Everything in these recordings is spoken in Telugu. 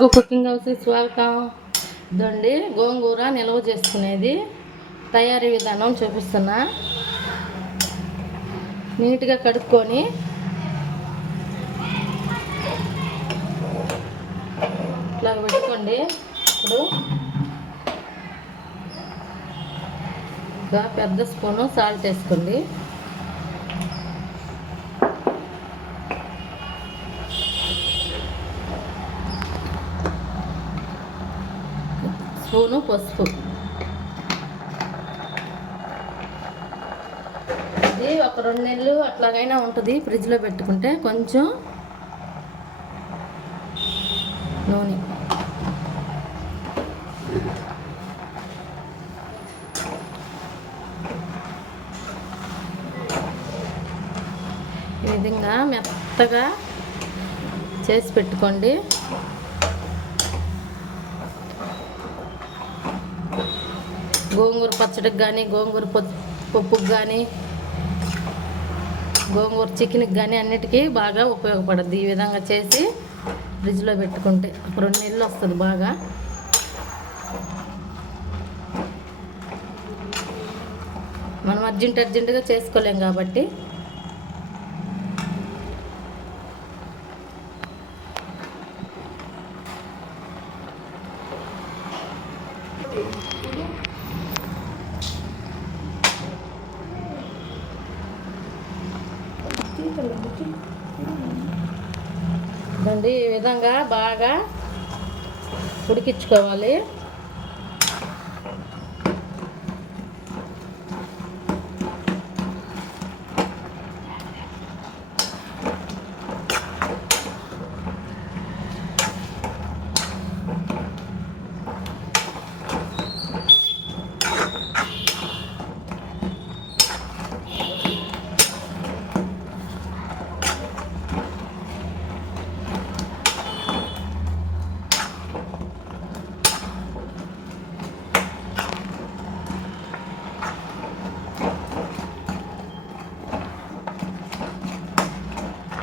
కుకింగ్ హౌస్కి స్వాగతం. ఇదండి గోంగూర నిల్వ చేసుకునేది తయారీ విధానం చూపిస్తున్నా. నీట్గా కడుక్కొని ఇట్లా పెట్టుకోండి. ఇప్పుడు పెద్ద స్పూను సాల్ట్ వేసుకోండి. స్పూను పసుపు. ఇది ఒక 2 నెలలు అట్లాగైనా ఉంటుంది ఫ్రిడ్జ్లో పెట్టుకుంటే. కొంచెం నూనె, ఈ విధంగా మెత్తగా చేసి పెట్టుకోండి. గోంగూర పచ్చడికి కానీ, గోంగూర పప్పుకి కానీ, గోంగూర చికెన్కి కానీ అన్నిటికీ బాగా ఉపయోగపడుద్ది. ఈ విధంగా చేసి ఫ్రిడ్జ్లో పెట్టుకుంటే ఒక 2 నెలలు వస్తుంది బాగా. మనం అర్జెంటుగా చేసుకోలేం కాబట్టి దండి ఈ విధంగా బాగా ఉడికించుకోవాలి.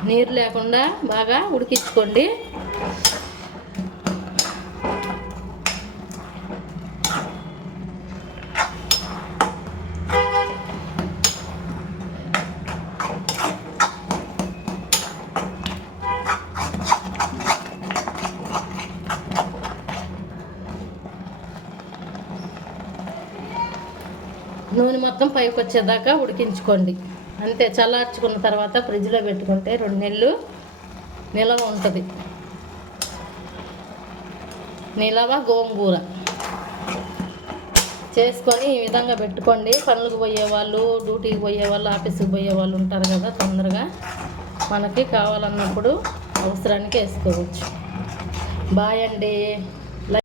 నీరు లేకుండా బాగా ఉడికించుకోండి. నూనె మొత్తం పైకి వచ్చేదాకా ఉడికించుకోండి. అంతే. చల్లార్చుకున్న తర్వాత ఫ్రిడ్జ్లో పెట్టుకుంటే 2 నెలలు నిలవ ఉంటుంది. నిలవ గోంగూర చేసుకొని ఈ విధంగా పెట్టుకోండి. పనులకు పోయేవాళ్ళు, డ్యూటీకి పోయేవాళ్ళు, ఆఫీస్కి పోయేవాళ్ళు ఉంటారు కదా, తొందరగా మనకి కావాలన్నప్పుడు అవసరానికి వేసుకోవచ్చు. బాయ్ అండి.